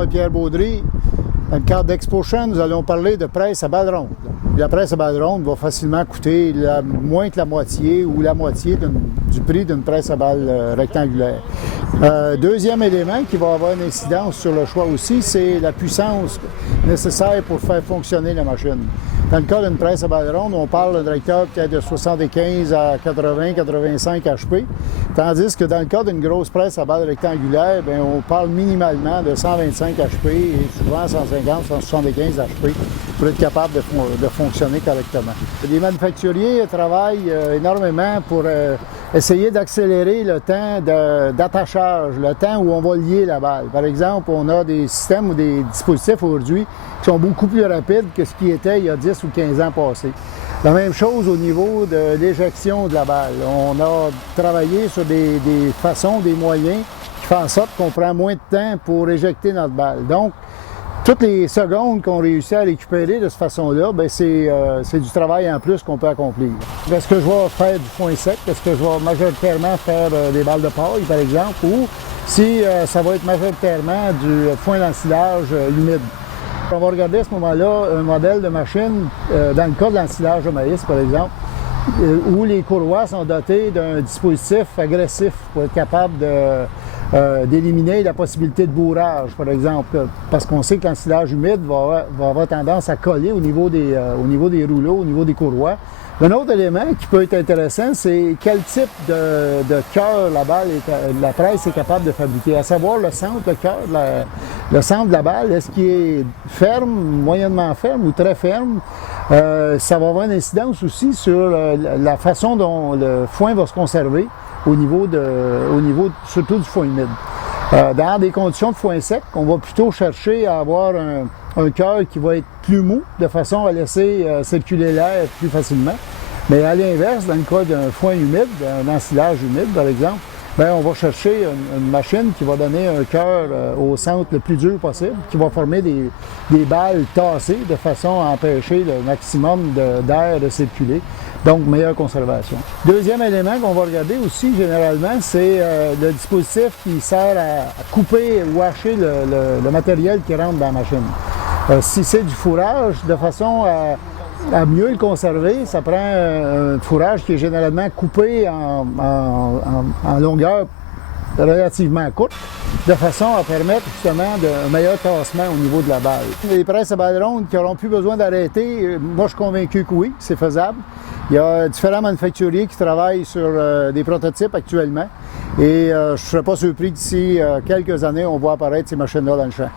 Laurent Pierre Baudry. Dans le cadre d'Expotion, nous allons parler de presse à balles rondes. La presse à balles rondes va facilement coûter moins que la moitié ou la moitié du prix d'une presse à balles rectangulaire. Deuxième élément qui va avoir une incidence sur le choix aussi, c'est la puissance nécessaire pour faire fonctionner la machine. Dans le cas d'une presse à balles rondes, on parle d'un réacteur peut-être de 75 à 80, 85 HP, tandis que dans le cas d'une grosse presse à balles rectangulaires, bien, on parle minimalement de 125 HP et souvent 150, 175 HP pour être capable de fonctionner correctement. Les manufacturiers travaillent énormément pour essayer d'accélérer le temps d'attachage, le temps où on va lier la balle. Par exemple, on a des systèmes ou des dispositifs aujourd'hui qui sont beaucoup plus rapides que ce qui était il y a 10 ou 15 ans passés. La même chose au niveau de l'éjection de la balle. On a travaillé sur des façons, des moyens qui font en sorte qu'on prend moins de temps pour éjecter notre balle. Donc, toutes les secondes qu'on réussit à récupérer de cette façon-là, bien, c'est du travail en plus qu'on peut accomplir. Est-ce que je vais faire du foin sec? Est-ce que je vais majoritairement faire des balles de paille, par exemple? Ou si ça va être majoritairement du foin d'ensilage humide? On va regarder à ce moment-là un modèle de machine, dans le cas de l'ensilage de maïs, par exemple, où les courroies sont dotées d'un dispositif agressif pour être capable d'éliminer la possibilité de bourrage, par exemple, parce qu'on sait que l'ensilage humide va avoir tendance à coller au niveau des rouleaux, au niveau des courroies. Un autre élément qui peut être intéressant, c'est quel type de cœur la presse est capable de fabriquer, à savoir le centre, le cœur, le centre de la balle, est-ce qu'il est ferme, moyennement ferme ou très ferme? Ça va avoir une incidence aussi sur la façon dont le foin va se conserver au niveau surtout du foin humide. Dans des conditions de foin sec, on va plutôt chercher à avoir un cœur qui va être plus mou, de façon à laisser circuler l'air plus facilement. Mais à l'inverse, dans le cas d'un foin humide, d'un ensilage humide par exemple, bien, on va chercher une machine qui va donner un cœur au centre le plus dur possible, qui va former des balles tassées de façon à empêcher le maximum d'air de circuler. Donc, meilleure conservation. Deuxième élément qu'on va regarder aussi, généralement, c'est le dispositif qui sert à couper ou hacher le matériel qui rentre dans la machine. Si c'est du fourrage, de façon à mieux le conserver, ça prend un fourrage qui est généralement coupé en longueur relativement courte, de façon à permettre justement un meilleur tassement au niveau de la balle. Les presses à balles rondes qui n'auront plus besoin d'arrêter, moi je suis convaincu que oui, c'est faisable. Il y a différents manufacturiers qui travaillent sur des prototypes actuellement et je ne serais pas surpris d'ici quelques années, on voit apparaître ces machines-là dans le champ.